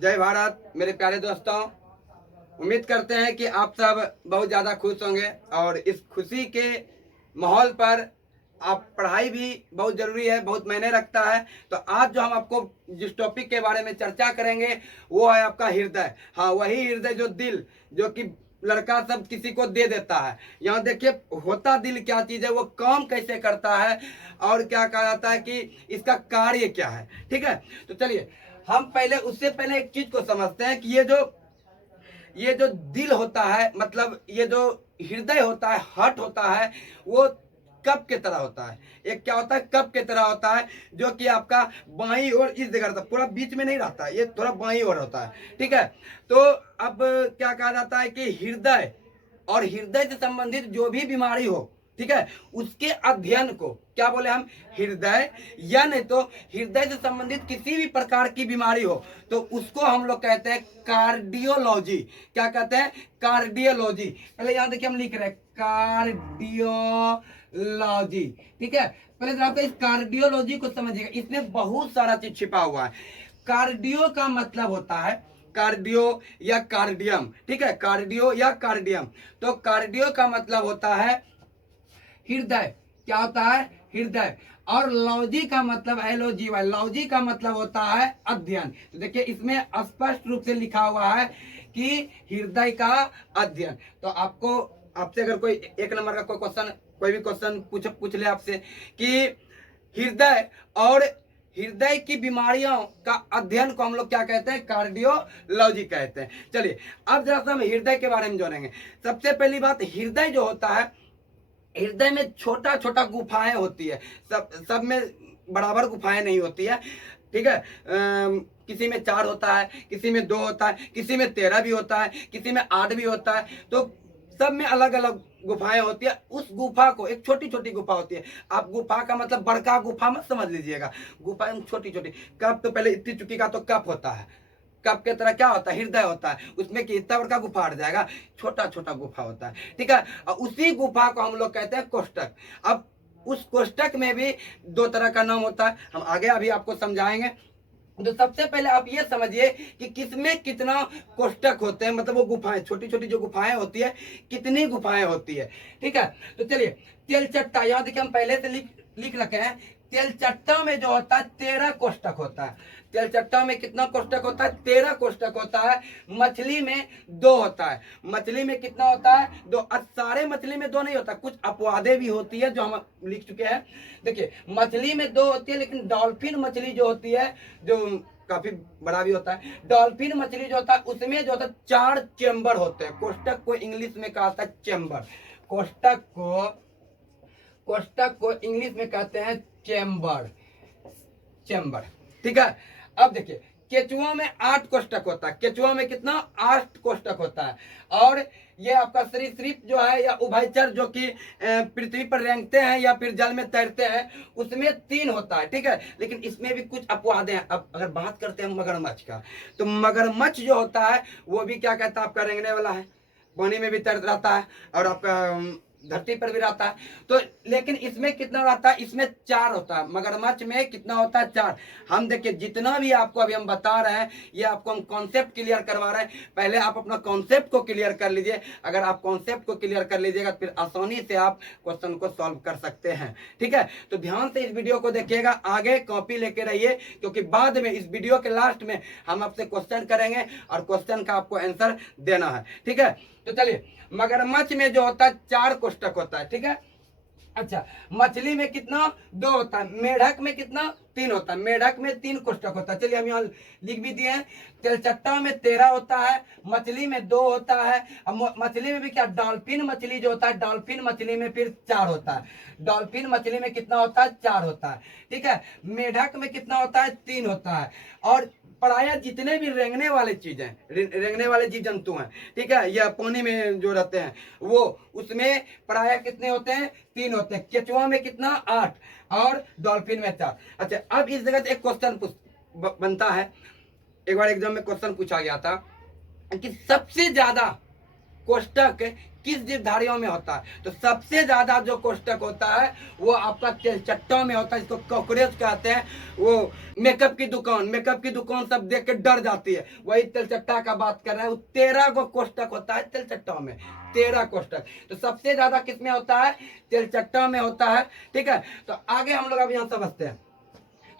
जय भारत मेरे प्यारे दोस्तों। उम्मीद करते हैं कि आप सब बहुत ज़्यादा खुश होंगे और इस खुशी के माहौल पर आप पढ़ाई भी बहुत ज़रूरी है, बहुत मायने रखता है। तो आज जो हम आपको जिस टॉपिक के बारे में चर्चा करेंगे वो है आपका हृदय। हाँ, वही हृदय जो दिल, जो कि लड़का सब किसी को दे देता है। यहाँ देखिए होता दिल क्या चीज़ है, वो काम कैसे करता है और क्या कहा जाता है कि इसका कार्य क्या है। ठीक है, तो चलिए हम पहले उससे पहले एक चीज को समझते हैं कि ये जो दिल होता है, मतलब ये जो हृदय होता है, हार्ट होता है, वो कप के तरह होता है। एक क्या होता है, कप के तरह होता है, जो कि आपका बाईं ओर इस जगह रहता है, पूरा बीच में नहीं रहता, ये थोड़ा बाईं ओर होता है। ठीक है, तो अब क्या कहा जाता है कि हृदय और हृदय से संबंधित जो भी बीमारी हो, ठीक है, उसके अध्ययन को क्या बोले हम, हृदय, या नहीं तो हृदय से संबंधित किसी भी प्रकार की बीमारी हो तो उसको हम लोग कहते हैं कार्डियोलॉजी। क्या कहते हैं, कार्डियोलॉजी। पहले यहां देखिए हम लिख रहे हैं कार्डियोलॉजी। ठीक है, पहले जरा इस कार्डियोलॉजी को समझिएगा, इसमें बहुत सारा चीज छिपा हुआ है। कार्डियो का मतलब होता है कार्डियो या कार्डियम। ठीक है, कार्डियो या कार्डियम। तो कार्डियो का मतलब होता है हृदय। क्या होता है, हृदय। और लॉजी का मतलब LOGY, लॉजी का मतलब होता है अध्ययन। तो देखिए इसमें स्पष्ट रूप से लिखा हुआ है कि हृदय का अध्ययन। तो आपको, आपसे अगर कोई एक नंबर का कोई भी क्वेश्चन पूछ ले आपसे कि हृदय और हृदय की बीमारियों का अध्ययन को हम लोग क्या कहते हैं, कार्डियोलॉजी कहते हैं। चलिए अब जरा सा हम हृदय के बारे में जानेंगे। सबसे पहली बात, हृदय जो होता है, हृदय में छोटा छोटा गुफाएं होती है। सब में बराबर गुफाएं नहीं होती है। ठीक है, किसी में 4 होता है, किसी में 2 होता है, किसी में 13 भी होता है, किसी में 8 भी होता है। तो सब में अलग अलग गुफाएं होती है। उस गुफा को, एक छोटी छोटी गुफा होती है। आप गुफा का मतलब बड़का गुफा मत समझ लीजिएगा, गुफा छोटी छोटी। कप तो पहले इतनी चुकी का तो कप होता है, कप के तरह क्या होता है, हृदय होता है। उसमें कि इतना बड़का गुफा हट जाएगा, छोटा छोटा गुफा होता है। ठीक है, और उसी गुफा को हम लोग कहते हैं कोष्ठक। अब उस कोष्ठक में भी 2 तरह का नाम होता है, हम आगे अभी आपको समझाएंगे। तो सबसे पहले आप ये समझिए कि किसमें कितना कोष्ठक होते हैं, मतलब वो गुफाएं, छोटी छोटी जो गुफाएं होती है, कितनी गुफाएं होती है। ठीक है, तो चलिए तेलचट्टा, यहाँ देखिए हम पहले से लिख रखे हैं। तेलचट्टा में जो होता है 13 कोष्ठक होता है। तेलचट्टा में कितना कोष्ठक होता है, 13 कोष्ठक होता है। मछली में 2 होता है। मछली में कितना होता है, 2। सारे मछली में 2 नहीं होता, कुछ अपवादें भी होती है जो हम लिख चुके हैं। देखिए मछली में 2 होती है, लेकिन डॉल्फिन मछली जो होती है, जो काफी बड़ा भी होता है, डॉल्फिन मछली जो होता है उसमें जो होता है 4 चेम्बर होते हैं। कोष्ठक को इंग्लिश में कहा जाता है चेम्बर। कोष्ठक को इंग्लिश में कहते हैं चेम्बर, चेम्बर। ठीक है, अब देखिए केचुआ में 8 कोष्ठक होता है। केचुआ में कितना, 8 कोष्ठक होता है। और ये आपका सरीसृप जो है या उभयचर, जो कि पृथ्वी पर रेंगते हैं या फिर जल में तैरते हैं, उसमें 3 होता है। ठीक है, लेकिन इसमें भी कुछ अपवादें हैं। अब अगर बात करते हैं मगरमच्छ का, तो मगरमच्छ जो होता है वो भी क्या कहता है, आपका रेंगने वाला है, पानी में भी तैरता रहता है और आपका धरती पर भी रहता है। तो लेकिन इसमें कितना रहता है, इसमें 4 होता है। मगरमच्छ में कितना होता है, 4। हम देखिए जितना भी आपको अभी हम बता रहे हैं, ये आपको हम कॉन्सेप्ट क्लियर करवा रहे हैं। पहले आप अपना कॉन्सेप्ट को क्लियर कर लीजिए। अगर आप कॉन्सेप्ट को क्लियर कर लीजिएगा फिर आसानी से आप क्वेश्चन को सॉल्व कर सकते हैं। ठीक है, तो ध्यान से इस वीडियो को देखिएगा, आगे कॉपी लेके रहिए, क्योंकि बाद में इस वीडियो के लास्ट में हम आपसे क्वेश्चन करेंगे और क्वेश्चन का आपको आंसर देना है। ठीक है, तो चलिए मगरमच्छ में जो होता है 4 कोष्ठक होता है। ठीक है, अच्छा मछली में कितना, 2 होता है। मेढक में कितना, 3 होता है। मेढक में 3 कोष्ठक होता है। चलिए हम यहाँ लिख भी दिए हैं। तेलचट्टा में 13 होता है, मछली में 2 होता है। अब मछली में भी क्या, डॉल्फिन मछली जो होता है, डॉल्फिन मछली में फिर 4 होता है। डॉल्फिन मछली में कितना होता है, 4 होता है। ठीक है, मेढक में कितना होता है, 3 होता है। और प्रायः जितने भी रेंगने वाले चीजें, रेंगने वाले जीव जंतु हैं, ठीक है, या पानी में जो रहते हैं, वो उसमें प्रायः कितने होते हैं, 3 होते हैं। केचुआ में कितना, 8 और डॉल्फिन में 4। अच्छा अब इस जगह से एक क्वेश्चन बनता है। एक बार एग्जाम में क्वेश्चन पूछा गया था कि सबसे ज्यादा कोष्ठक किस जीवधारियों में होता है? तो सबसे ज्यादा जो कोष्ठक होता है वो आपका तेलचट्टों में होता है, इसको कॉकरोच कहते हैं। वो मेकअप की दुकान सब देख के डर जाती है, वही तेलचट्टा का बात कर रहे हैं। 13 को कोष्ठक होता है तेलचट्टों में, 13 कोष्ठक। तो सबसे ज्यादा किस में होता है? तेलचट्टों में होता है। ठीक है, तो आगे हम लोग अब यहाँ समझते हैं।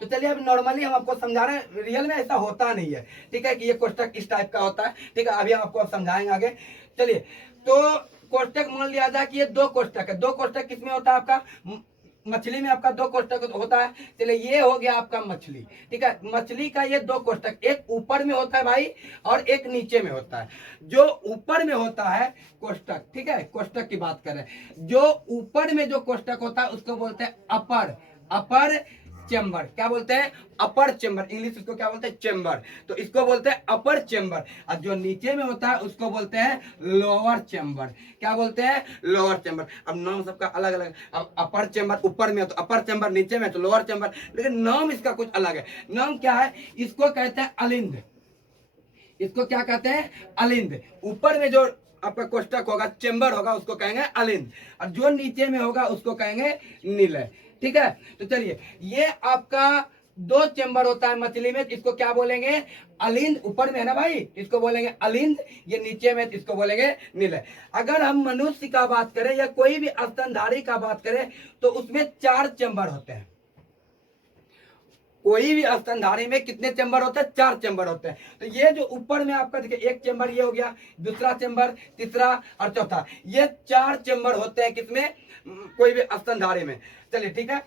तो चलिए अब नॉर्मली हम आपको समझा रहे हैं, रियल में ऐसा होता नहीं है। ठीक है, कि ये कोष्ठक इस टाइप का होता है। ठीक है, अभी हम आपको समझाएंगे आगे। चलिए, तो कोष्ठक मान लिया जाए कि ये 2 कोष्ठक है। 2 कोष्ठक किसमें होता है? आपका मछली में आपका 2 कोष्ठक होता है। चलिए, ये हो गया आपका मछली। ठीक है, मछली का ये 2 कोष्ठक, एक ऊपर में होता है भाई और एक नीचे में होता है। जो ऊपर में होता है कोष्ठक, ठीक है, कोष्ठक की बात करें, जो ऊपर में जो कोष्ठक होता है उसको बोलते हैं अपर चेम्बर। क्या बोलते हैं? अपर चेम्बर। इंग्लिश इसको क्या बोलते हैं? चेम्बर। तो इसको बोलते हैं अपर चेम्बर। और जो नीचे में होता है उसको बोलते हैं लोअर चेम्बर। क्या बोलते हैं? Lower chamber. अब नाम सबका अलग अलग। अब अपर चेम्बर ऊपर में है तो अपर चेम्बर, नीचे में है तो लोअर चेम्बर, लेकिन नाम इसका कुछ अलग है। नाम क्या है? इसको कहते हैं अलिंद। इसको क्या कहते हैं? अलिंद। ऊपर में जो आपका कोष्ठक होगा, चेम्बर होगा, उसको कहेंगे अलिंद, और जो नीचे में होगा उसको कहेंगे निलय। ठीक है, तो चलिए, ये आपका 2 चेम्बर होता है मछली में, इसको क्या बोलेंगे? अलिंद। ऊपर में है ना भाई, इसको बोलेंगे अलिंद। ये नीचे में, इसको बोलेंगे निलय। अगर हम मनुष्य का बात करें या कोई भी स्तनधारी का बात करें तो उसमें 4 चेम्बर होते हैं। कोई भी स्तनधारी में कितने चेम्बर होते हैं? 4 चेम्बर होते हैं। तो ये जो ऊपर में आपका देखिए, एक चेम्बर ये हो गया, दूसरा चेम्बर, तीसरा और चौथा, ये 4 चेम्बर होते हैं किसमें? कोई भी स्तनधारी में। चलिए, ठीक है,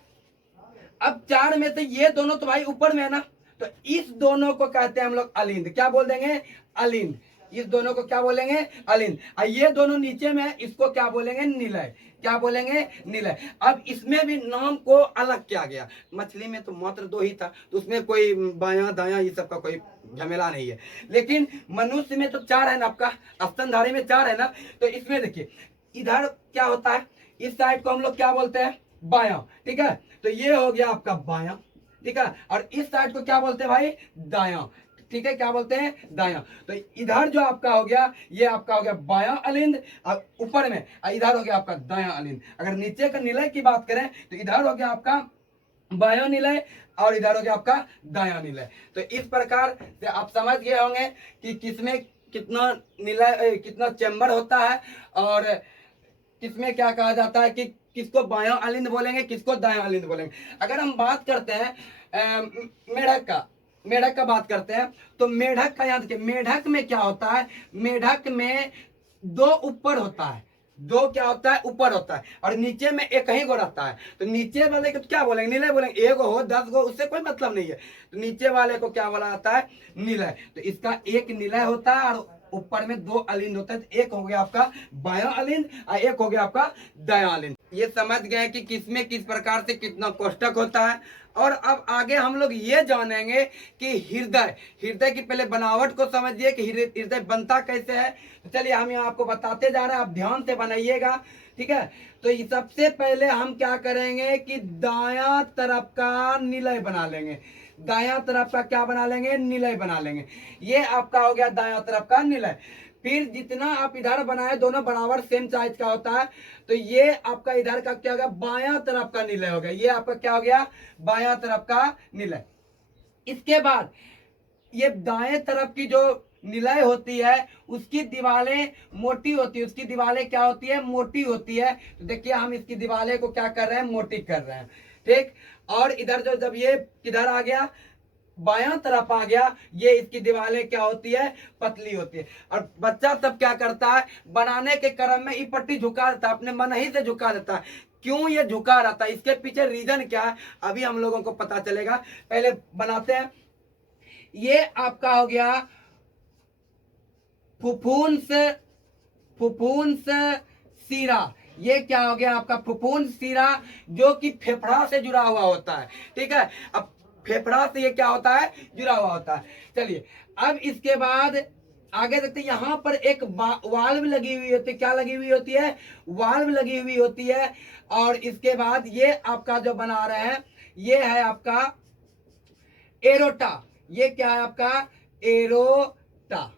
अब 4 में से ये दोनों तो भाई ऊपर में है ना, तो इस दोनों को कहते हैं हम लोग अलिंद। क्या बोल देंगे? अलिंद। इस दोनों को क्या बोलेंगे? अलिंद। और ये दोनों नीचे में है, इसको क्या बोलेंगे? निलय। क्या बोलेंगे? निलय। अब इसमें भी नाम को अलग किया गया। मछली में तो मात्र 2 ही था, तो उसमें कोई बायां दायां ये सब का कोई झमेला नहीं है। लेकिन मनुष्य में तो 4 है ना, आपका स्तनधारी में 4 है ना। तो इसमें देखिए, इधर क्या होता है? इस साइड को हम लोग क्या बोलते हैं? बायां। ठीक है, तो ये हो गया आपका बायां। ठीक है, और इस साइड को क्या बोलते हैं भाई? दायां। ठीक है, क्या बोलते हैं? दायां। तो इधर जो आपका हो गया, ये आपका हो गया बायां अलिंद, और ऊपर में इधर हो गया आपका दायां अलिंद। अगर नीचे का निलय की बात करें तो इधर हो गया आपका बायां निलय और इधर हो गया आपका दायां निलय। तो इस प्रकार से आप समझ गए होंगे कि किसमें कितना निलय, कितना चेम्बर होता है, और किसमें क्या कहा जाता है कि किसको बायां अलिंद बोलेंगे, किसको दायां अलिंद बोलेंगे। अगर हम बात करते हैं मेढक का बात करते हैं, तो मेढक का याद रखिए, मेढक में क्या होता है? मेढक में 2 ऊपर होता है, 2 क्या होता है? ऊपर होता है, और नीचे में एक ही गो रहता है। तो नीचे वाले को क्या बोलेंगे? निलय बोलेंगे। 1 हो 10 गो उससे कोई मतलब नहीं है। तो नीचे वाले को क्या बोला जाता है? निलय। तो इसका एक निलय होता है और ऊपर में 2 अलिंद होता है। तो एक हो गया आपका बायां अलिंद और एक हो गया आपका दायां अलिंद। ये समझ गए कि किसमें किस प्रकार से कितना कोष्ठक होता है। और अब आगे हम लोग ये जानेंगे कि हृदय की पहले बनावट को समझिए कि हृदय बनता कैसे है। तो चलिए, हम यहाँ आपको बताते जा रहे हैं, आप ध्यान से बनाइएगा। ठीक है, तो सबसे पहले हम क्या करेंगे कि दायां तरफ का निलय बना लेंगे। दायां तरफ का क्या बना लेंगे? निलय बना लेंगे। ये आपका हो गया दायां तरफ का निलय। फिर जितना आप इधर बनाए, दोनों बराबर सेम साइज का होता है। तो ये आपका इधर का क्या हो गया? बायां तरफ का निलय हो गया। ये आपका क्या हो गया? बायां तरफ का निलय। इसके बाद ये दाएं तरफ की जो निलय होती है उसकी दीवारें मोटी होती है, उसकी दीवारें क्या होती है? मोटी होती है। तो देखिए, हम इसकी दीवारें को क्या कर रहे हैं? मोटी कर रहे हैं। ठीक, और इधर जो जब ये किधर आ गया? बायां तरफ आ गया, ये इसकी दीवारें क्या होती है? पतली होती है। और बच्चा तब क्या करता है? बनाने के क्रम में ये पट्टी झुका देता है, अपने मन ही से झुका देता है। क्यों ये झुका रहता है? इसके पीछे रीजन क्या है, अभी हम लोगों को पता चलेगा। पहले बनाते हैं। ये आपका हो गया फुफुंस फुफुंस सीरा। ये क्या हो गया आपका? फुफुंस सीरा, जो कि फेफड़ा से जुड़ा हुआ होता है। ठीक है, अब फेफड़ा से ये क्या होता है? जुड़ा हुआ होता है। चलिए, अब इसके बाद आगे देखते हैं। यहाँ पर एक वाल्व लगी हुई होती है। क्या लगी हुई होती है? वाल्व लगी हुई होती है। और इसके बाद ये आपका जो बना रहे हैं, ये है आपका एरोटा। ये क्या है आपका? एरोटा।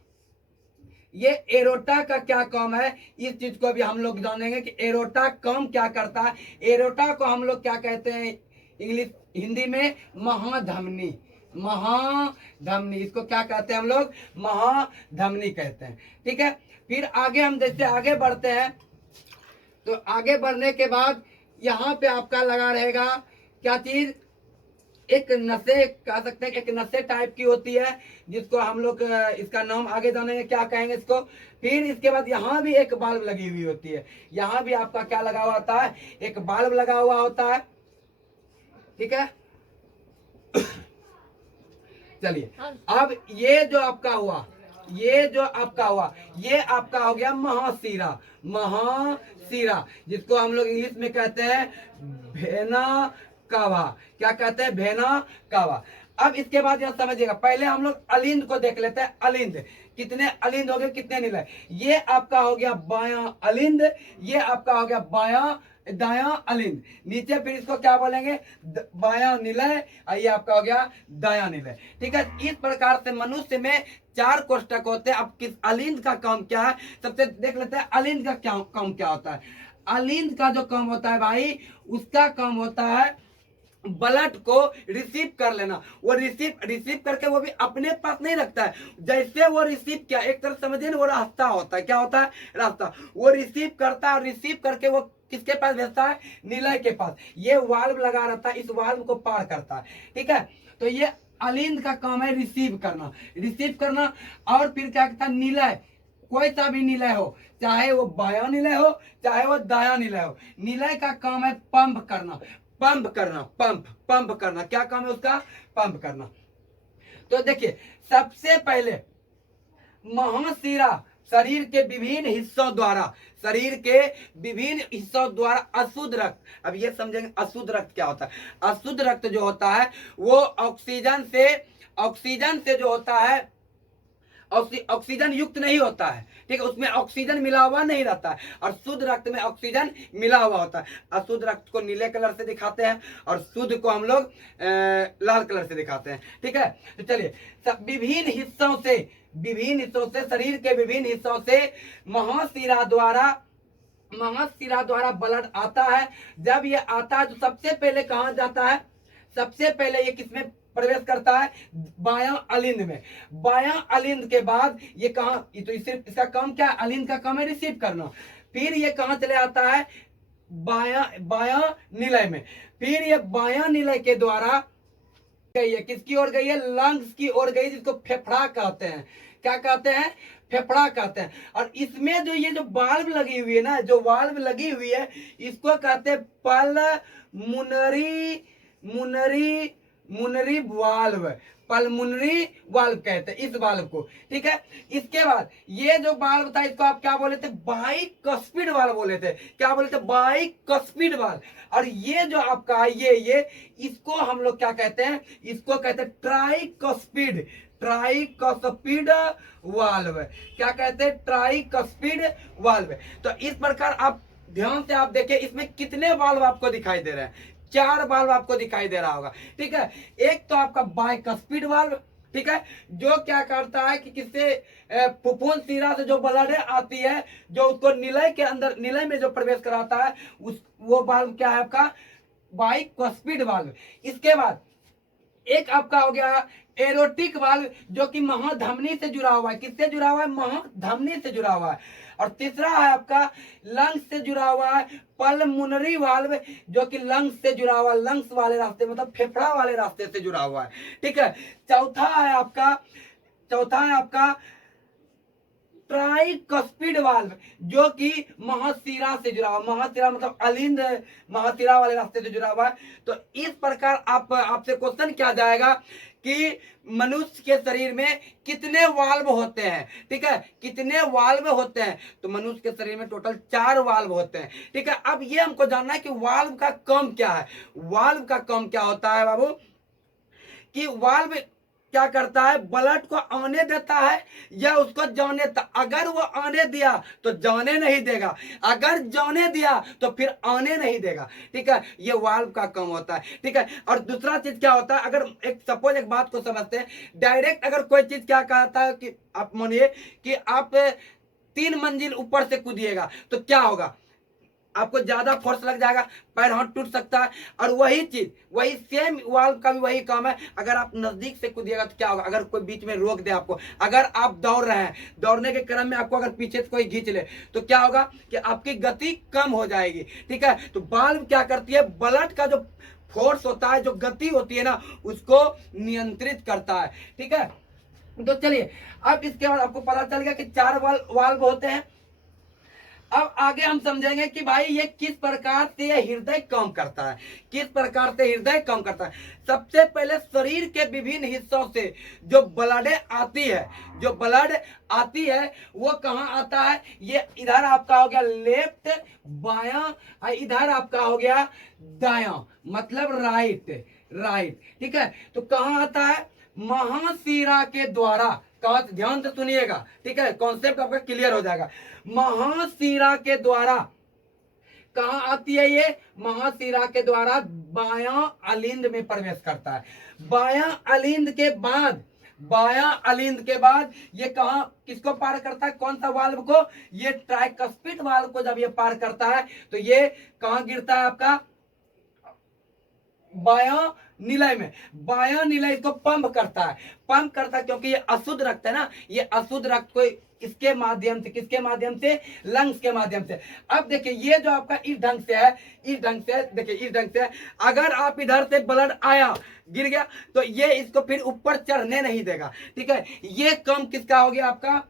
ये एरोटा का क्या काम है, इस चीज को भी हम लोग जानेंगे कि एरोटा काम क्या करता है। एरोटा को हम लोग क्या कहते हैं इंग्लिश हिंदी में, महाधमनी। महाधमनी, इसको क्या कहते हैं हम लोग, महाधमनी कहते हैं। ठीक है, फिर आगे हम जैसे आगे बढ़ते हैं, तो आगे बढ़ने के बाद यहाँ पे आपका लगा रहेगा क्या चीज, एक नशे कह सकते हैं, एक नशे टाइप की होती है, जिसको हम लोग इसका नाम आगे जानेंगे क्या कहेंगे इसको। फिर इसके बाद यहाँ भी एक बाल्ब लगी हुई होती है, यहाँ भी आपका क्या लगा हुआ होता है, एक बाल्ब लगा हुआ होता है। ठीक है, चलिए अब ये जो आपका हुआ, ये जो आपका हुआ, ये आपका हो गया महाशिरा। महाशिरा जिसको हम लोग इंग्लिश में कहते हैं भेना कावा। क्या कहते हैं, भेना कावा। अब इसके बाद यह समझिएगा, पहले हम लोग अलिंद को देख लेते हैं। अलिंद कितने अलिंद हो गए, कितने निलय। ये आपका हो गया बायां अलिंद, ये आपका हो गया बायां दायां अलिंद। नीचे फिर इसको क्या बोलेंगे, बायां निलय, और ये आपका हो गया दायां निलय। ठीक है, इस प्रकार से मनुष्य में 4 कोष्ठक होते हैं। अब किस अलिंद का काम क्या है, सबसे देख लेते हैं अलिंद का क्या काम क्या होता है। अलिंद का जो काम होता है भाई, उसका काम होता है ब्लड को रिसीव कर लेना। वो रिसीव करके वो भी अपने पास नहीं रखता है, जैसे वो रिसीव किया, एक तरह समझिए ना, वो रास्ता होता है। क्या होता है, रास्ता। वो रिसीव करता है, रिसीव करके वो किसके पास भेजता है, निलय के पास। ये वाल्व लगा रहता है, इस वाल्व को पार करता है। ठीक है, तो ये अलिंद का काम है रिसीव करना, रिसीव करना। और फिर क्या कहता है, निलय, कोई सा भी निलय हो, चाहे वो बायां निलय हो चाहे वो दायां निलय हो, निलय का काम है पंप करना। पंप करना, पंप करना, क्या काम है उसका, पंप करना। तो देखिए, सबसे पहले महाशिरा शरीर के विभिन्न हिस्सों द्वारा, शरीर के विभिन्न हिस्सों द्वारा अशुद्ध रक्त, अब ये समझेंगे अशुद्ध रक्त क्या होता है। अशुद्ध रक्त जो होता है वो ऑक्सीजन से जो होता है, ऑक्सीजन युक्त नहीं होता है। ठीक है, उसमें ऑक्सीजन मिला हुआ नहीं रहता है, और शुद्ध रक्त में ऑक्सीजन मिला हुआ होता है। अशुद्ध रक्त को नीले कलर से दिखाते हैं, और शुद्ध को हम लोग लाल कलर से दिखाते हैं। ठीक है, तो चलिए, विभिन्न हिस्सों से शरीर के विभिन्न हिस्सों से महाशिरा द्वारा ब्लड आता है। जब ये आता है तो सबसे पहले कहाँ जाता है, सबसे पहले ये किसमें प्रवेश करता है, बायां अलिंद में। बायां अलिंद के बाद ये कहां, तो इसका काम क्या है, अलिंद का काम है रिसीव करना। फिर ये कहां चले आता है, बायां निलय में। फिर ये बायां निलय के द्वारा गई है, किसकी ओर गई है, लंग्स की ओर गई, जिसको फेफड़ा कहते हैं। क्या कहते हैं, फेफड़ा कहते हैं। और इसमें जो ये जो वाल्व लगी हुई है ना, जो वाल्व लगी हुई है, इसको कहते हैं मुनरी वाल्व, पल्मुनरी वाल्व कहते हैं इस वाल्व को। ठीक है, इसके बाद ये जो वाल्व था, इसको आप क्या बोले थे, बाइकस्पिड वाल्व बोले थे। क्या बोले थे, बाइकस्पिड वाल्व। और ये जो आपका ये इसको हम लोग क्या कहते हैं, इसको कहते हैं ट्राइकस्पिड वाल्व। क्या कहते हैं, ट्राइकस्पिड वाल्व। तो इस प्रकार आप ध्यान से आप देखिए, इसमें कितने वाल्व आपको दिखाई दे रहे हैं, 4 वाल्व आपको दिखाई दे रहा होगा। ठीक है, एक तो आपका बाइकस्पिड वाल्व, ठीक है, जो क्या करता है कि किससे, फुफ्फुस शिरा से जो ब्लड आती है, जो उसको निलय के अंदर, निलय में जो प्रवेश कराता है, वो वाल्व क्या है आपका, बाइकस्पिड वाल्व। इसके बाद एक आपका हो गया एरोटिक वाल्व, जो कि महाधमनी से जुड़ा हुआ है। किससे जुड़ा हुआ है, महाधमनी से जुड़ा हुआ है। और तीसरा है आपका लंग्स से जुड़ा हुआ है, पल्मुनरी वाल्व, जो कि लंग्स से जुड़ा हुआ है, लंग्स वाले रास्ते, मतलब फेफड़ा वाले रास्ते से जुड़ा हुआ है। ठीक है, चौथा है आपका ट्राइकस्पिड वाल्व, जो कि महाशिरा से जुड़ा हुआ, महाशिरा मतलब अलिंद, महाशिरा वाले रास्ते से जुड़ा हुआ है। तो इस प्रकार आपसे क्वेश्चन क्या जाएगा कि मनुष्य के शरीर में कितने वाल्व होते हैं। ठीक है, कितने वाल्व होते हैं, तो मनुष्य के शरीर में टोटल 4 वाल्व होते हैं। ठीक है, अब ये हमको जानना है कि वाल्व का काम क्या है। वाल्व का काम क्या होता है बाबू, कि वाल्व क्या करता है, ब्लड को आने देता है या उसको जाने अगर वो आने दिया तो जाने नहीं देगा, अगर जाने दिया तो फिर आने नहीं देगा। ठीक है, ये वाल्व का काम होता है। ठीक है, और दूसरा चीज क्या होता है, अगर एक सपोज एक बात को समझते हैं, डायरेक्ट अगर कोई चीज क्या कहता है कि आप मानिए कि आप 3 मंजिल ऊपर से कूदिएगा तो क्या होगा, आपको ज्यादा फोर्स लग जाएगा, पैर हाथ टूट सकता है। और वही चीज, वही सेम वाल्व का भी वही काम है, अगर आप नजदीक से कूदिएगा तो क्या होगा, अगर कोई बीच में रोक दे आपको, अगर आप दौड़ रहे हैं, दौड़ने के क्रम में आपको अगर पीछे से कोई खींच ले तो क्या होगा कि आपकी गति कम हो जाएगी। ठीक है, तो वाल्व क्या करती है, ब्लड का जो फोर्स होता है, जो गति होती है ना, उसको नियंत्रित करता है। ठीक है, तो चलिए अब इसके बाद आपको पता चल गया कि 4 वाल्व होते हैं। अब आगे हम समझेंगे कि भाई ये किस प्रकार से ये हृदय काम करता है, किस प्रकार से हृदय काम करता है। सबसे पहले शरीर के विभिन्न हिस्सों से जो ब्लड आती है, जो ब्लड आती है वो कहाँ आता है, ये इधर आपका हो गया लेफ्ट बायां, इधर आपका हो गया दायां, मतलब राइट राइट। ठीक है, तो कहाँ आता है, महाशिरा के द्वारा, कहा ध्यान से सुनिएगा। ठीक है, कॉन्सेप्ट आपका क्लियर हो जाएगा। महाशिरा के द्वारा कहां आती है, ये महाशिरा के द्वारा बायां अलिंद में प्रवेश करता है। बायां अलिंद के बाद, बायां अलिंद के बाद ये कहां किसको पार करता है, कौन सा वाल्व को, ये ट्राइकस्पिड वाल्व को जब ये पार करता है तो ये कहां गिरता है आपका, बायां निलय में। बायां निलय इसको पंप करता है, पंप करता है क्योंकि ये अशुद्ध रक्त है ना, ये अशुद्ध रक्त को इसके माध्यम से, किसके माध्यम से, लंग्स के माध्यम से। अब देखिए ये जो आपका इस ढंग से है, इस ढंग से देखिए, इस ढंग से अगर आप इधर से ब्लड आया गिर गया तो ये इसको फिर ऊपर चढ़ने नहीं देगा। ठीक है, ये काम किसका हो गया आपका,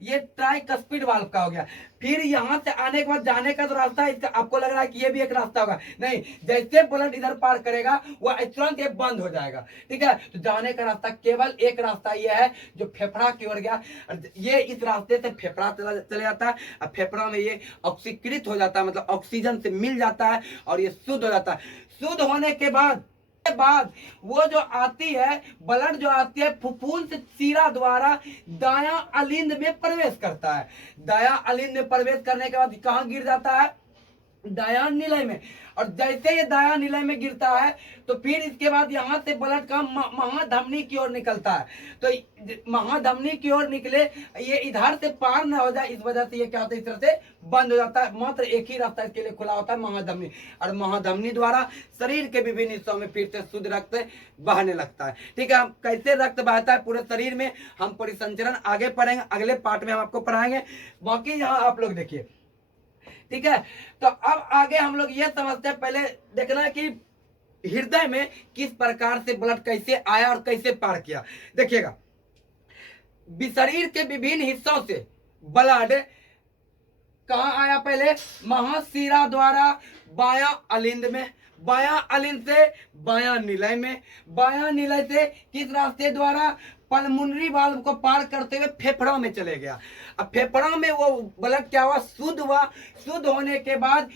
ये ट्राइकस्पिड वाल्व का हो गया। फिर यहां से आने के बाद जाने का तो रास्ता है इसका, आपको लग रहा है कि ये भी एक रास्ता होगा, नहीं, जैसे ब्लड इधर पार करेगा वो तुरंत ये बंद हो जाएगा। ठीक है, तो जाने का रास्ता केवल एक रास्ता ये है जो फेफड़ा की ओर गया, ये इस रास्ते से फेफड़ा चले जाता है, और फेफड़ा में ये ऑक्सीकृत हो जाता है, मतलब ऑक्सीजन से मिल जाता है और ये शुद्ध हो जाता है। शुद्ध होने के बाद वो जो आती है, ब्लड जो आती है फुफ्फुस शिरा द्वारा दायां अलिंद में प्रवेश करता है। दायां अलिंद में प्रवेश करने के बाद कहां गिर जाता है, दायां निलय में। और जैसे ये दायां निलय में गिरता है तो फिर इसके बाद यहां से ब्लड का महाधमनी की ओर निकलता है। तो महाधमनी की ओर निकले, ये इधर से पार न हो जाए इस वजह से ये क्या होता है, इस तरह से बंद हो जाता है। मात्र एक ही रास्ता इसके लिए खुला होता है, महाधमनी, और महाधमनी द्वारा शरीर के विभिन्न हिस्सों में फिर से शुद्ध रक्त बहने लगता है। ठीक है, कैसे रक्त बहता है पूरे शरीर में हम परिसंचरण आगे पढ़ेंगे, अगले पार्ट में हम आपको पढ़ाएंगे। बाकी यहाँ आप लोग देखिए। ठीक है, तो अब आगे हम लोग ये समझते हैं, पहले देखना है कि हृदय में किस प्रकार से ब्लड कैसे आया और कैसे पार किया। देखिएगा, शरीर के विभिन्न हिस्सों से ब्लड कहां आया, पहले महाशिरा द्वारा बायां अलिंद में, बायां अलिंद से बायां निलय में, बायां निलय से किस रास्ते द्वारा, पल्मोनरी वाल्व को पार करते हुए फेफड़ों में चले गया। अब फेफड़ों में वो ब्लड क्या हुआ, शुद्ध हुआ। शुद्ध होने के बाद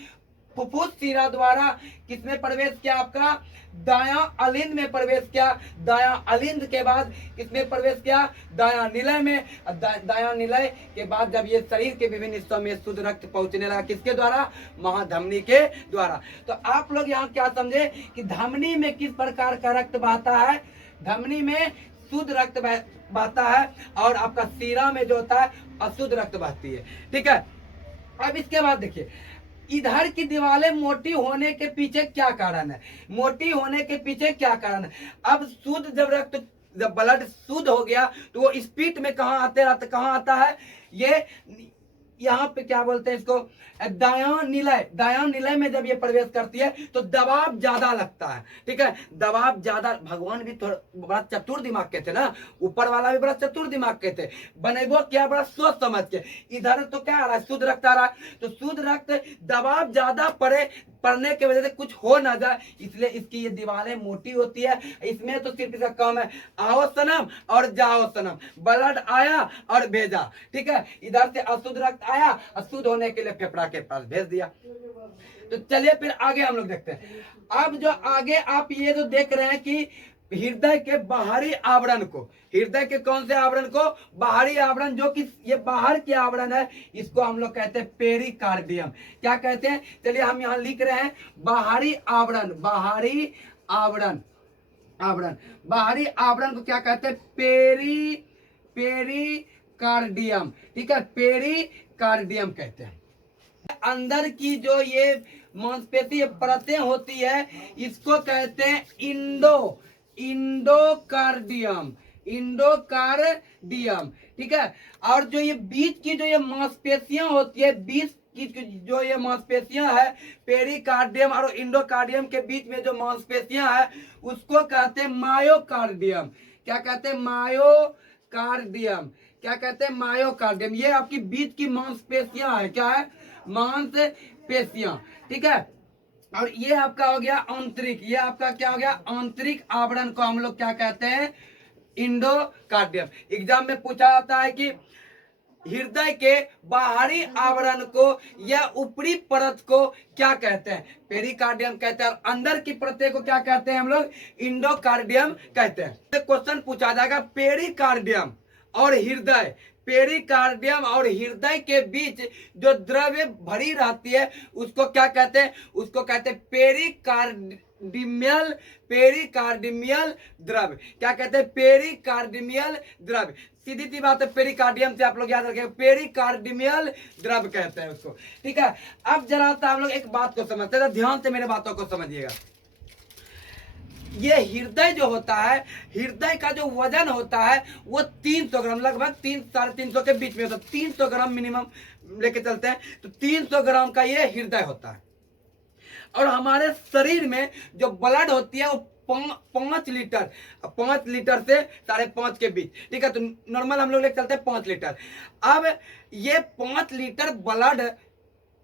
फुफ्फुस शिरा द्वारा किसमें प्रवेश किया, आपका दायां अलिंद में प्रवेश किया। दायां अलिंद के बाद किसमें प्रवेश किया, दायां निलय में। दायां निलय के बाद जब ये शरीर के विभिन्न हिस्सों में शुद्ध रक्त पहुंचने लगा, किसके द्वारा, महाधमनी के द्वारा। तो आप लोग यहाँ क्या समझे कि धमनी में किस प्रकार का रक्त बहता है, धमनी में शुद्ध रक्त बहता है और आपका शिरा में जो होता है अशुद्ध रक्त बहती है। ठीक है, अब इसके बाद देखिए इधर की दीवारें मोटी होने के पीछे क्या कारण है, मोटी होने के पीछे क्या कारण है। अब शुद्ध जब रक्त, जब ब्लड शुद्ध हो गया तो वो स्पीड में कहाँ आते रहते, कहाँ आता है, ये यहाँ पे क्या बोलते हैं इसको, दायां निलय। दायां निलय में जब ये प्रवेश करती है तो दबाव ज्यादा लगता है। ठीक है, दबाव ज्यादा, भगवान भी थोड़ा बड़ा चतुर दिमाग के थे ना, ऊपर वाला भी बड़ा चतुर दिमाग के थे, बनेबो क्या बड़ा सोच समझ के। इधर तो क्या आ रहा है, शुद्ध रक्त आ रहा है, तो शुद्ध रक्त दबाव ज्यादा पड़ने की वजह से कुछ हो ना जाए, इसलिए इसकी ये दीवारें मोटी होती है। इसमें तो सिर्फ इसका काम है आओ सनम और जाओ सनम, ब्लड आया और भेजा। ठीक है, इधर से अशुद्ध रक्त आया, अशुद्ध होने के लिए फेफड़ा के पास भेज दिया। तो चलिए फिर आगे हम लोग देखते हैं। अब जो आगे आप ये जो देख रहे हैं कि हृदय के बाहरी आवरण को, हृदय के कौन से आवरण को, बाहरी आवरण, जो कि ये बाहर के आवरण है, इसको हम लोग कहते हैं पेरिकार्डियम। क्या कहते हैं, चलिए हम यहाँ लिख रहे हैं बाहरी आवरण, बाहरी आवरण, आवरण, बाहरी आवरण को क्या कहते हैं, पेरिकार्डियम। ठीक है, पेरिकार्डियम कहते हैं। अंदर की जो ये मांसपेशी परतें होती है, इसको कहते हैं इंडोकार्डियम, इंडोकार्डियम। ठीक है, और जो ये बीच की जो ये मांसपेशियां होती है, बीच की जो ये मांसपेशियां है, पेरिकार्डियम और इंडोकार्डियम के बीच में जो मांसपेशियां है, उसको कहते हैं मायोकार्डियम। क्या कहते हैं, मायोकार्डियम। क्या कहते हैं, मायोकार्डियम। ये आपकी बीच की मांसपेशियां है, क्या है, मांसपेशियां। ठीक है, और ये आपका हो गया आंतरिक, ये आपका क्या हो गया, आंतरिक आवरण को हम लोग क्या कहते हैं, इंडोकार्डियम। एग्जाम में पूछा जाता है कि हृदय के बाहरी आवरण को या ऊपरी परत को क्या कहते हैं, पेरिकार्डियम कहते हैं, और अंदर की परत को क्या कहते हैं हम लोग, इंडोकार्डियम कहते हैं। क्वेश्चन पूछा जाएगा पेरिकार्डियम और हृदय, पेरिकार्डियम और हृदय के बीच जो द्रव्य भरी रहती है, उसको क्या कहते हैं, उसको कहते हैं पेरिकार्डियम, पेरिकार्डियम द्रव्य। क्या कहते हैं, पेरिकार्डियम द्रव्य। सीधी सी बात है, पेरिकार्डियम से आप लोग याद रखेंगे, पेरिकार्डियम द्रव्य कहते हैं उसको। ठीक है, अब जरा सा हम लोग एक बात को समझते हैं, ध्यान से मेरे बातों को समझिएगा। ये हृदय जो होता है, हृदय का जो वजन होता है वो 300 ग्राम, लगभग 300-350 के बीच में होता है। 300 ग्राम मिनिमम लेके चलते हैं, तो 300 ग्राम का ये हृदय होता है। और हमारे शरीर में जो ब्लड होती है वो 5 लीटर, 5 लीटर से 5.5 के बीच। ठीक है, तो नॉर्मल हम लोग लेके चलते हैं 5 लीटर। अब ये 5 लीटर ब्लड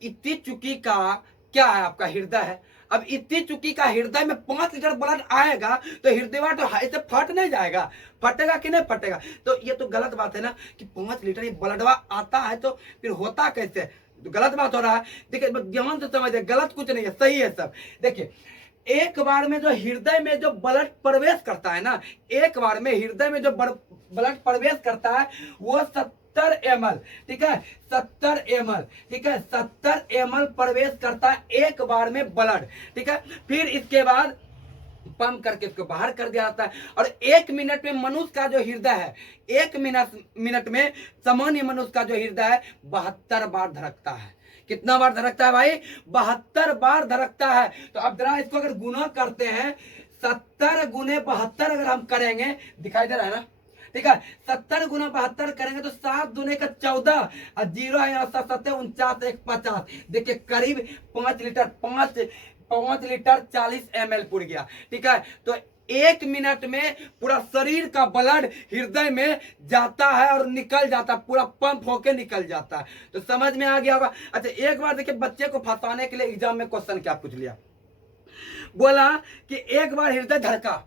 इतनी चुकी का क्या है, आपका हृदय है। अब इतनी चुकी का हृदय में 5 लीटर ब्लड आएगा तो हृदय तो ऐसे फट नहीं जाएगा, फटेगा कि नहीं फटेगा। तो ये तो गलत बात है ना कि 5 लीटर ये ब्लडवा आता है तो फिर होता कैसे, तो गलत बात हो रहा है। देखिए ध्यान से समझिए, गलत कुछ नहीं है, सही है सब। देखिए एक बार में जो हृदय में जो ब्लड प्रवेश करता है ना, एक बार में हृदय में जो ब्लड प्रवेश करता है वो 70 ml। ठीक है, 70 ml। ठीक है, 70 ml प्रवेश करता है एक बार में ब्लड। ठीक है, फिर इसके बाद पंप करके इसको बाहर कर दिया जाता है। और 1 मिनट में मनुष्य का जो हृदय है, 1 मिनट में सामान्य मनुष्य का जो हृदय है 72 बार धड़कता है। कितना बार धड़कता है भाई, 72 बार धड़कता है। तो अब जरा इसको अगर गुना करते हैं, 70 गुने 72 अगर हम करेंगे, दिखाई दे रहा है ना। ठीक है, 70 गुना 72 करेंगे तो 7 दूने का 14 और 0 है यहाँ 7 49 1 50। देखिए करीब 5 लीटर 5 लीटर 40 ml पुर गया। ठीक है, तो 1 मिनट में पूरा शरीर का ब्लड हृदय में जाता है और निकल जाता है, पूरा पंप होके निकल जाता है। तो समझ में आ गया होगा। अच्छा एक बार देखिए, बच्चे को फंसाने के लिए एग्जाम में क्वेश्चन क्या पूछ लिया, बोला कि एक बार हृदय धड़का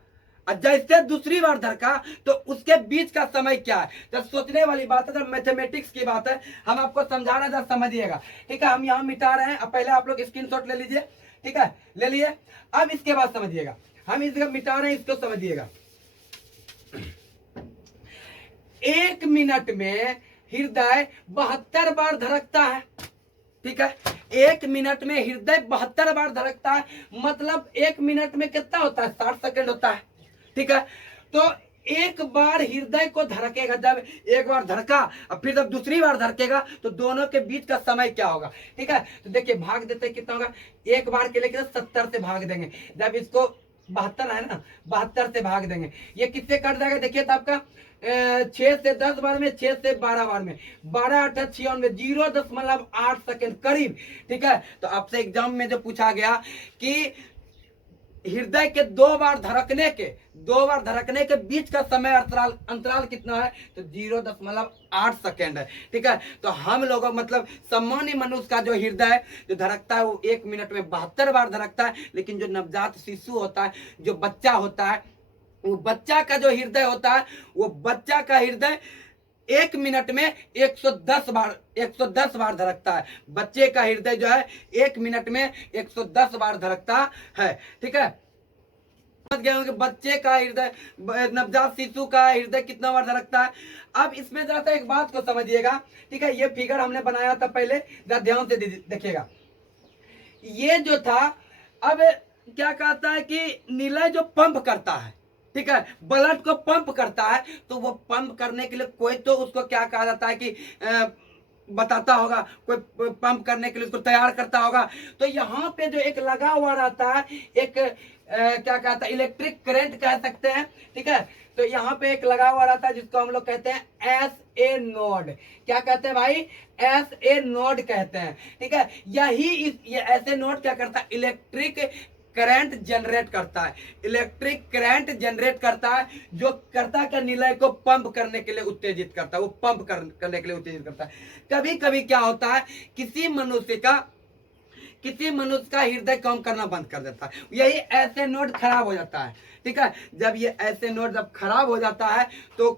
और जैसे दूसरी बार धड़का तो उसके बीच का समय क्या है। जब सोचने वाली बात है, जब मैथमेटिक्स की बात है, हम आपको समझा रहे हैं, जब समझिएगा। ठीक है, हम यहाँ मिटा रहे हैं, अब पहले आप लोग स्क्रीनशॉट ले लीजिए। ठीक है, ले लिए। अब इसके बाद समझिएगा, हम इसको मिटा रहे हैं, इसको समझिएगा। 1 मिनट में हृदय 72 बार धड़कता है। ठीक है, 1 मिनट में हृदय 72 बार धड़कता है, मतलब 1 मिनट में कितना होता है, 60 सेकंड होता है। ठीक है, तो एक बार हृदय को धड़केगा, जब एक बार धड़का और फिर जब दूसरी बार धड़केगा तो दोनों के बीच का समय क्या होगा। ठीक है, तो देखिए भाग देते कितना होगा, एक बार के लिए 70 से भाग देंगे, जब इसको 72 है ना, 72 से भाग देंगे, ये किससे कट जाएगा। देखिए तो आपका 6 से 10 बार में, 6 से 12 बार में, 12 8 96, 0.8 सेकेंड करीब। ठीक है, तो आपसे एग्जाम में जो पूछा गया कि हृदय के 2 बार धड़कने के बीच का समय अंतराल कितना है, तो 0.8 सेकेंड है। ठीक है, तो हम लोगों मतलब सामान्य मनुष्य का जो हृदय जो धड़कता है वो 1 मिनट में 72 बार धड़कता है। लेकिन जो नवजात शिशु होता है, जो बच्चा होता है, वो बच्चा का जो हृदय होता है, वो बच्चा का हृदय 1 मिनट में 110 बार धड़कता है। बच्चे का हृदय जो है 1 मिनट में 110 बार धड़कता है। ठीक है, समझ गए होंगे बच्चे का हृदय, नवजात शिशु का हृदय कितना बार धड़कता है। अब इसमें जरा सा एक बात को समझिएगा, ठीक है, ये फिगर हमने बनाया था पहले, जरा ध्यान से देखिएगा। ये जो था, अब क्या कहता है कि निलय जो पंप करता है, ठीक है, ब्लड को पंप करता है, तो वो पंप करने के लिए कोई तो उसको क्या कहा जाता है कि बताता होगा, कोई पंप करने के लिए उसको तैयार करता होगा। तो यहाँ पे जो एक लगा हुआ रहता है, एक क्या कहता है, इलेक्ट्रिक करंट कह सकते हैं, ठीक है। तो यहाँ पे एक लगा हुआ रहता है जिसको हम लोग कहते हैं SA नोड। क्या कहते हैं भाई? SA नोड कहते हैं, ठीक है। ये SA नोड क्या करता है? इलेक्ट्रिक करंट जनरेट करता है, इलेक्ट्रिक करंट जनरेट करता है, जो करता है निलय को पंप करने के लिए उत्तेजित करता है, वो पंप करने के लिए उत्तेजित करता है। कभी कभी क्या होता है, किसी मनुष्य का हृदय काम करना बंद कर देता है, यही ऐसे नोड खराब हो जाता है, ठीक है। जब ये ऐसे नोड जब खराब हो जाता है तो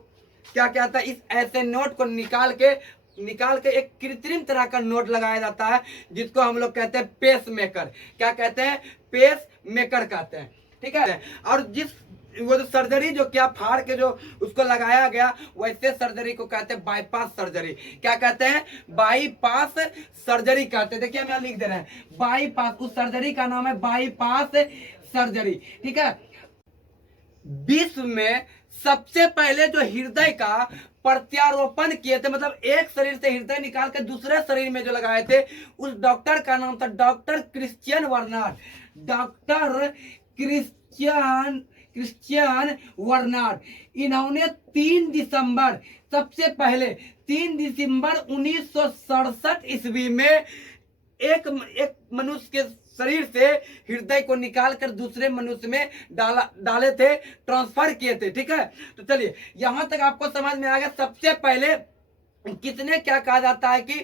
क्या कहता है, इस ऐसे नोड को निकाल के एक कृत्रिम तरह का नोड लगाया जाता है, जिसको हम लोग कहते हैं पेस मेकर। क्या कहते हैं? पेस मेकर कहते हैं, ठीक है। और वो जो सर्जरी जो क्या फाड़ के जो उसको लगाया गया, वैसे सर्जरी को कहते हैं बाईपास सर्जरी। क्या कहते हैं? बाईपास सर्जरी कहते हैं। देखिए हम यहाँ लिख दे रहे हैं बाईपास, उस सर्जरी का नाम है बाईपास सर्जरी, ठीक है। विश्व में सबसे पहले जो हृदय का प्रत्यारोपण किए थे, मतलब एक शरीर से हृदय निकाल के दूसरे शरीर में जो लगाए थे, उस डॉक्टर का नाम था doctor Christian Barnard. Doctor Christian Barnard. इन्होंने 3 दिसंबर, सबसे पहले 3 दिसंबर 1967 ईस्वी में एक मनुष्य के शरीर से हृदय को निकालकर दूसरे मनुष्य में डाले थे, ट्रांसफर किए थे, ठीक है। तो चलिए यहां तक आपको समझ में आ गया। सबसे पहले कितने क्या कहा जाता है कि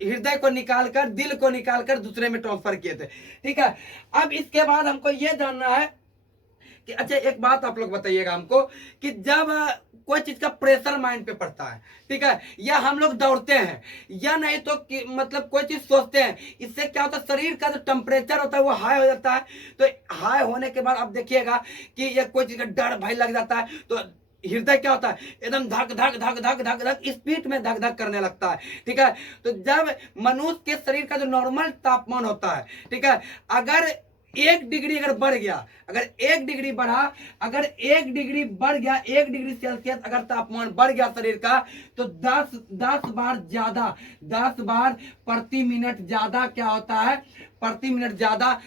हृदय को निकालकर, दिल को निकालकर दूसरे में ट्रांसफर किए थे, ठीक है। अब इसके बाद हमको यह जानना है कि अच्छा एक बात आप लोग बताइएगा हमको कि जब कोई चीज का प्रेशर माइंड पे पड़ता है, ठीक है, या हम लोग दौड़ते हैं, या नहीं तो मतलब कोई चीज सोचते हैं, इससे क्या होता है, शरीर का जो टेम्परेचर होता है वो हाई हो जाता है। तो हाई होने के बाद आप देखिएगा कि ये कोई चीज का डर भय लग जाता है, तो हृदय क्या होता है, एकदम धक धक धक धक धक धक स्पीड में धक धक करने लगता है, ठीक है। तो जब मनुष्य के शरीर का जो नॉर्मल तापमान होता है, ठीक है, अगर 1 डिग्री अगर बढ़ गया, अगर 1 डिग्री बढ़ा, अगर 1 डिग्री बढ़ गया, 1 डिग्री सेल्सियस अगर तापमान बढ़ गया शरीर का, तो 10 बार ज्यादा, 10 बार प्रति मिनट ज्यादा क्या होता है, प्रति मिनट ज्यादा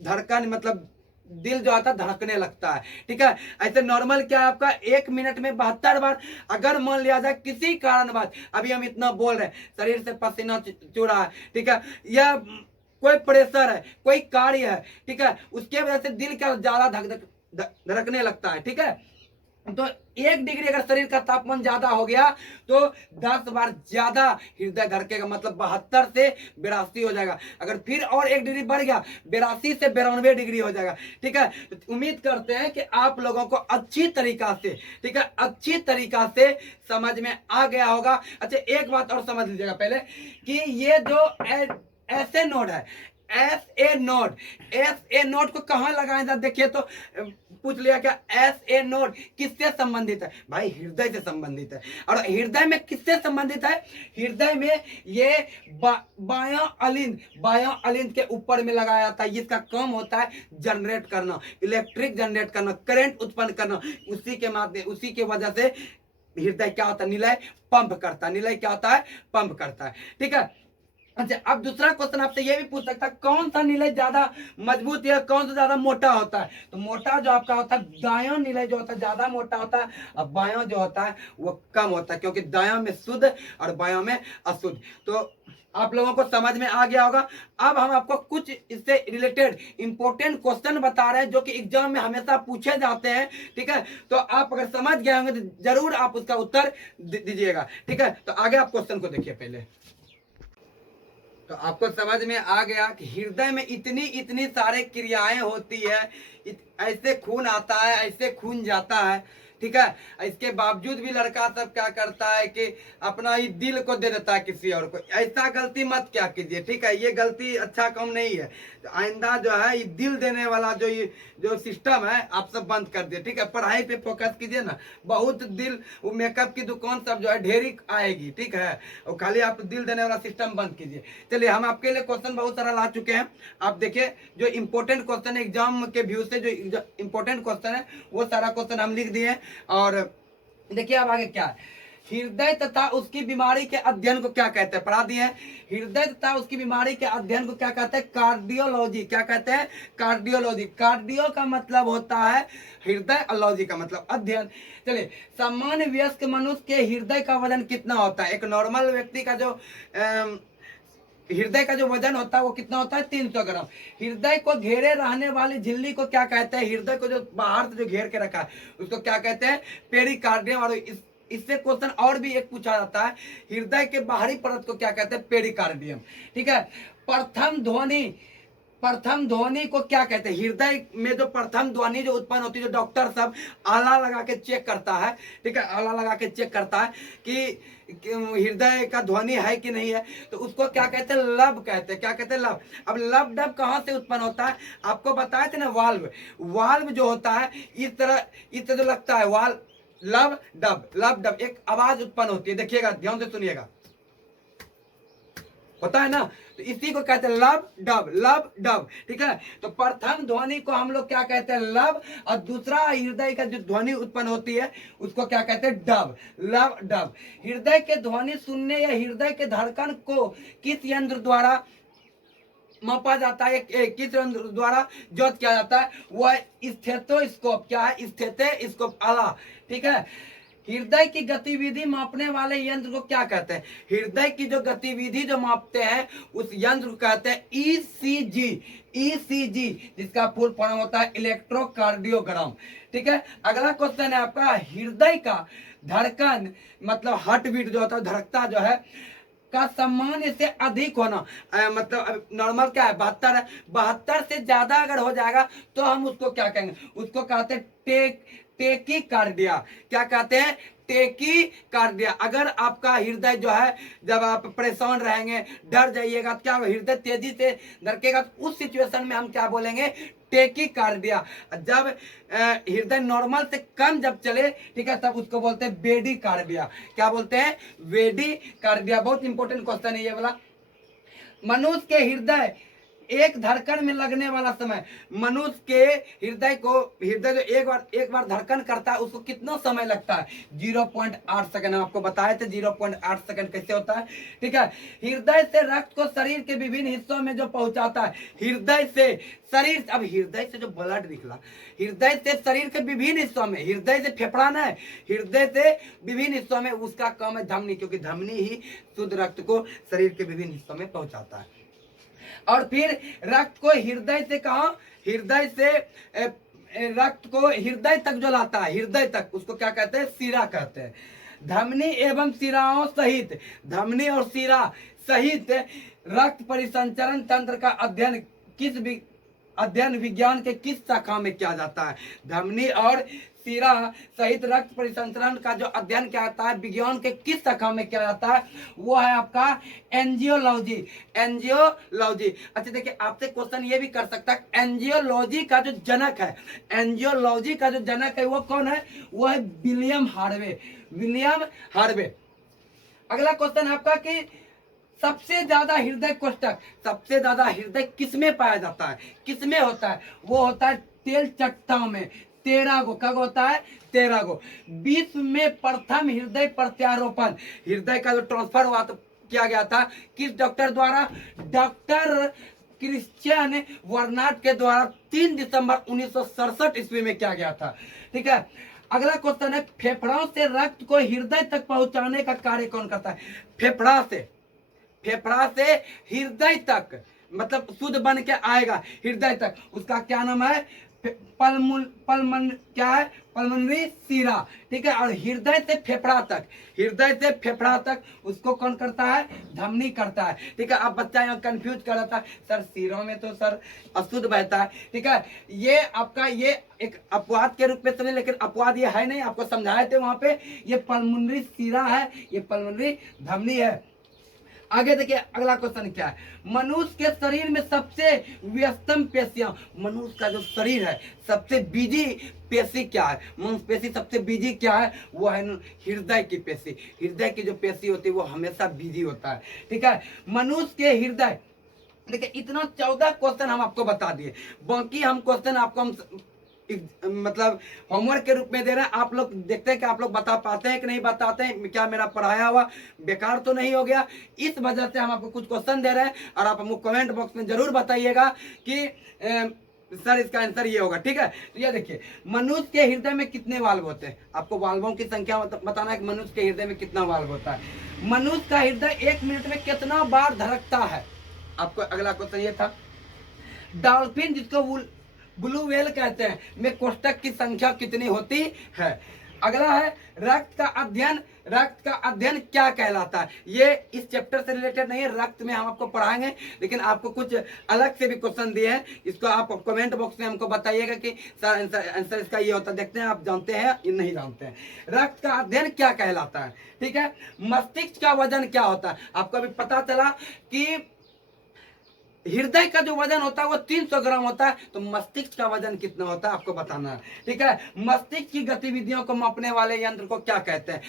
धड़कन, मतलब दिल जो आता है धड़कने लगता है, ठीक है। ऐसे नॉर्मल क्या है आपका 1 मिनट में 72 बार। अगर मान लिया जाए किसी कारणवश अभी हम इतना बोल रहे हैं, शरीर से पसीना चू रहा है, ठीक है, या कोई प्रेशर है, कोई कार्य है, ठीक है, उसके वजह से दिल क्या ज्यादा धड़कने लगता है, ठीक है। तो 1 डिग्री अगर शरीर का तापमान ज्यादा हो गया तो 10 बार ज्यादा हृदय धड़केगा, मतलब 72 से 82 हो जाएगा। अगर फिर और 1 डिग्री बढ़ गया, 82 से 92 डिग्री हो जाएगा, ठीक है। तो उम्मीद करते हैं कि आप लोगों को अच्छी तरीका से, ठीक है, अच्छी तरीका से समझ में आ गया होगा। अच्छा एक बात और समझ लीजिएगा पहले कि ये जो ऐसे नोड है, SA नोड को कहां लगाया जाता, देखिए तो पूछ लिया क्या, SA नोड किससे संबंधित है भाई? हृदय से संबंधित है। और हृदय में किससे संबंधित है? हृदय में ये बायोअलिन के ऊपर में लगाया जाता है। इसका काम होता है जनरेट करना, इलेक्ट्रिक जनरेट करना, करंट उत्पन्न करना। उसी के माध्यम, उसी के वजह से हृदय क्या होता है, निलय पंप करता है, निलय क्या होता है, पंप करता है, ठीक है। अच्छा अब दूसरा क्वेश्चन आपसे ये भी पूछ सकता है, कौन सा निलय ज्यादा मजबूत या कौन सा ज्यादा मोटा होता है? तो मोटा जो आपका होता है दायां निलय जो होता है ज्यादा मोटा होता है, और बायां जो होता है वो कम होता है, क्योंकि दायां में शुद्ध और बायां में अशुद्ध। तो आप लोगों को समझ में आ गया होगा। अब हम आपको कुछ इससे रिलेटेड इंपॉर्टेंट क्वेश्चन बता रहे हैं जो कि एग्जाम में हमेशा पूछे जाते हैं, ठीक है। तो आप अगर समझ गए होंगे तो जरूर आप उसका उत्तर दीजिएगा, ठीक है। तो आगे आप क्वेश्चन को देखिए पहले। तो आपको समझ में आ गया कि हृदय में इतनी सारे क्रियाएं होती है, ऐसे खून आता है, ऐसे खून जाता है, ठीक है। इसके बावजूद भी लड़का सब क्या करता है कि अपना ही दिल को दे देता है किसी और को। ऐसा गलती मत क्या कीजिए, ठीक है। ये गलती अच्छा काम नहीं है। आइंदा जो है ये दिल देने वाला जो सिस्टम है आप सब बंद कर दिए, ठीक है। पढ़ाई पे फोकस कीजिए ना, बहुत दिल वो मेकअप की दुकान सब जो है ढेरी आएगी, ठीक है। और खाली आप दिल देने वाला सिस्टम बंद कीजिए। चलिए हम आपके लिए क्वेश्चन बहुत सारा ला चुके हैं। आप देखिए जो इंपॉर्टेंट क्वेश्चन है एग्जाम के व्यू से, जो इंपॉर्टेंट क्वेश्चन है वो सारा क्वेश्चन हम लिख दिए। और देखिए अब आगे क्या है। हृदय तथा उसकी बीमारी के अध्ययन को क्या कहते हैं, पढ़ा दिए। हृदय तथा उसकी बीमारी के अध्ययन को क्या कहते हैं, कार्डियोलॉजी। क्या कहते हैं, कार्डियोलॉजी। कार्डियो का मतलब होता है हृदय, लॉजी का मतलब अध्ययन। चलिए सामान्य वयस्क मनुष्य के हृदय का वजन कितना होता है। एक नॉर्मल व्यक्ति का जो हृदय का जो वजन होता है वो कितना होता है, 300 ग्राम। हृदय को घेरे रहने वाली झिल्ली को क्या कहते हैं, हृदय को जो बाहर से जो घेर के रखा है उसको क्या कहते हैं, पेरिकार्डियम। और इससे क्वेश्चन और भी एक पूछा जाता है, हृदय के बाहरी परत को क्या कहते हैं, पेरिकार्डियम, ठीक है। प्रथम ध्वनि को क्या कहते हैं, हृदय में जो प्रथम ध्वनि जो उत्पन्न होती है, जो डॉक्टर सब आला लगा के चेक करता है, ठीक है, आला लगा के चेक करता है कि हृदय का ध्वनि है कि नहीं है, तो उसको क्या कहते हैं, लब कहते हैं। क्या कहते हैं, लब। अब लब डब कहाँ से उत्पन्न होता है, आपको बताए थे ना, वाल्व। वाल्व जो होता है इस तरह जो लगता है वाल्व, लब डब एक आवाज उत्पन्न होती है। देखिएगा, ध्यान से सुनिएगा, होता है ना, तो इसी को कहते हैं लब डब, ठीक है। तो प्रथम ध्वनि को हम लोग क्या कहते हैं, लब। और दूसरा हृदय का जो ध्वनि उत्पन्न होती है उसको क्या कहते हैं, डब, लब डब। हृदय के ध्वनि सुनने या हृदय के धड़कन को किस यंत्र द्वारा मापा जाता है, किस यंत्र द्वारा जज किया जाता है, वह स्टेथोस्कोप। क्या है, स्टेथोस्कोप, आला, ठीक है। हृदय की गतिविधि मापने वाले यंत्र को क्या कहते हैं, हृदय की जो गतिविधि जो मापते हैं उस यंत्र को कहते हैं ईसीजी। ईसीजी जिसका फुल फॉर्म होता है इलेक्ट्रोकार्डियोग्राम, ठीक है। अगला क्वेश्चन है आपका, हृदय का धड़कन मतलब हार्ट बीट जो होता है, धड़कता जो है का सामान्य से अधिक होना, मतलब नॉर्मल क्या है, 72 है। 72 से ज्यादा अगर हो जाएगा तो हम उसको क्या कहेंगे, उसको कहते हैं टेकीकार्डिया। क्या कहते हैं, टेकीकार्डिया। अगर आपका हृदय जो है, जब आप परेशान रहेंगे, डर जाइएगा, तो क्या हृदय तेजी से धड़केगा, तो उस सिचुएशन में हम क्या बोलेंगे, टेकीकार्डिया। जब हृदय नॉर्मल से कम जब चले, ठीक है, तब उसको बोलते हैं बेडीकार्डिया। क्या बोलते हैं, बेडीकार्डिया। बहुत इंपॉर्टेंट क्वेश्चन है ये वाला। मनुष्य के हृदय एक धड़कन में लगने वाला समय, मनुष्य के हृदय जो एक बार धड़कन करता है उसको कितना समय लगता है, 0.8 सेकंड। आपको बताए थे 0.8 सेकंड कैसे होता है, ठीक है। हृदय से रक्त को शरीर के विभिन्न हिस्सों में जो पहुंचाता है, हृदय से शरीर, अब हृदय से जो ब्लड निकला, हृदय से शरीर के विभिन्न हिस्सों में, हृदय से फेफड़ा ना है, हृदय से विभिन्न हिस्सों में, उसका काम है धमनी, क्योंकि धमनी ही शुद्ध रक्त को शरीर के विभिन्न हिस्सों में पहुंचाता है। और फिर रक्त को हृदय से कहा, हृदय से रक्त को हृदय तक जो लाता है, हृदय तक, उसको क्या कहते हैं, शिरा कहते हैं। धमनी एवं शिराओं सहित, धमनी और शिरा सहित रक्त परिसंचरण तंत्र का अध्ययन विज्ञान के किस शाखा में किया जाता है। धमनी और शिरा सहित रक्त परिसंचरण का जो अध्ययन किया जाता है विज्ञान के किस शाखा में किया जाता है, वो है आपका एंजियोलॉजी। एंजियोलॉजी। अच्छा देखिए, आपसे क्वेश्चन ये भी कर सकता है, एंजियोलॉजी का जो जनक है, एंजियोलॉजी का जो जनक है वो कौन है, वो है विलियम हार्वे। William Harvey. अगला क्वेश्चन आपका कि सबसे ज्यादा हृदय कोष्ठक, सबसे ज्यादा हृदय किसमें पाया जाता है, किसमें होता है, वो होता है तेल चट्टाओं में, 13 गो। कब होता है, 13 गो। विश्व में प्रथम हृदय प्रत्यारोपण, हृदय का जो ट्रांसफर हुआ तो किया गया था किस डॉक्टर द्वारा, डॉक्टर क्रिश्चियन वर्नाट के द्वारा 3 दिसंबर 1967 ईस्वी में किया गया था, ठीक है। अगला क्वेश्चन है, फेफड़ों से रक्त को हृदय तक पहुंचाने का कार्य कौन करता है, फेफड़ा से हृदय तक, मतलब शुद्ध बन के आएगा हृदय तक, उसका क्या नाम है, क्या है, पल्मोनरी सीरा, ठीक है। और हृदय से फेफड़ा तक, हृदय से फेफड़ा तक उसको कौन करता है, धमनी करता है, ठीक है। अब बच्चा यहाँ कंफ्यूज कर रहा था, सर सीरों में तो सर अशुद्ध बहता है, ठीक है। ये आपका ये एक अपवाद के रूप में समझे, लेकिन अपवाद ये है नहीं, आपको समझाए थे वहां पे, ये पल्मोनरी सीरा है, ये पल्मोनरी धमनी है। आगे देखिए अगला क्वेश्चन क्या है, मनुष्य के शरीर में सबसे व्यस्तम पेशियां, मनुष्य का जो शरीर है सबसे बिजी पेशी क्या है, मनुष्य पेशी सबसे बिजी क्या है, वो है हृदय की पेशी। हृदय की जो पेशी होती है वो हमेशा बिजी होता है, ठीक है। मनुष्य के हृदय, देखिए इतना 14 क्वेश्चन हम आपको बता दिए, बाकी हम क्वेश्चन आपको हम मतलब होमवर्क के रूप में दे रहे हैं। आप लोग देखते हैं कि आप लोग बता पाते हैं कि नहीं बताते हैं, क्या मेरा पढ़ाया हुआ बेकार तो नहीं हो गया। इस वजह से हम आपको कुछ क्वेश्चन दे रहे हैं और आप हमको कमेंट बॉक्स में जरूर बताइएगा कि सर इसका आंसर ये होगा, ठीक है। तो ये देखिए मनुष्य के हृदय में कितने वाल्व होते हैं, आपको वाल्वों की संख्या बताना है कि मनुष्य के हृदय में कितना वाल्व होता है। मनुष्य का हृदय 1 मिनट में कितना बार धड़कता है, आपको अगला क्वेश्चन ये था। डॉल्फिन जिसको ब्लू व्हेल कहते हैं में कोष्ठक की संख्या कितनी होती है। अगला है रक्त का अध्ययन, रक्त का अध्ययन क्या कहलाता है। ये इस चैप्टर से रिलेटेड नहीं है, रक्त में हम आपको पढ़ाएंगे, लेकिन आपको कुछ अलग से भी क्वेश्चन दिए हैं, इसको आप कमेंट बॉक्स में हमको बताइएगा कि सर आंसर इसका ये होता है। देखते हैं आप जानते हैं या नहीं जानते हैं। रक्त का अध्ययन क्या कहलाता है, ठीक है। मस्तिष्क का वजन क्या होता है, आपको अभी पता चला कि हृदय का जो वजन होता है वो 300 ग्राम होता है, तो मस्तिष्क का वजन कितना होता है आपको बताना है, ठीक है। मस्तिष्क की गतिविधियों को मापने वाले यंत्र को क्या कहते हैं,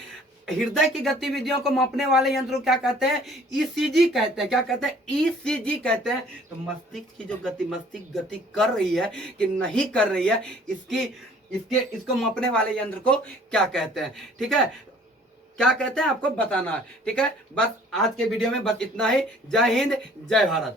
हृदय की गतिविधियों को मापने वाले यंत्र को क्या कहते हैं, ईसीजी कहते हैं। क्या कहते हैं, ईसीजी कहते हैं। तो मस्तिष्क की जो मस्तिष्क गति कर रही है कि नहीं कर रही है, इसको मापने वाले यंत्र को क्या कहते हैं, ठीक है। क्या कहते हैं आपको बताना है, ठीक है। बस आज के वीडियो में बस इतना ही। जय हिंद, जय भारत।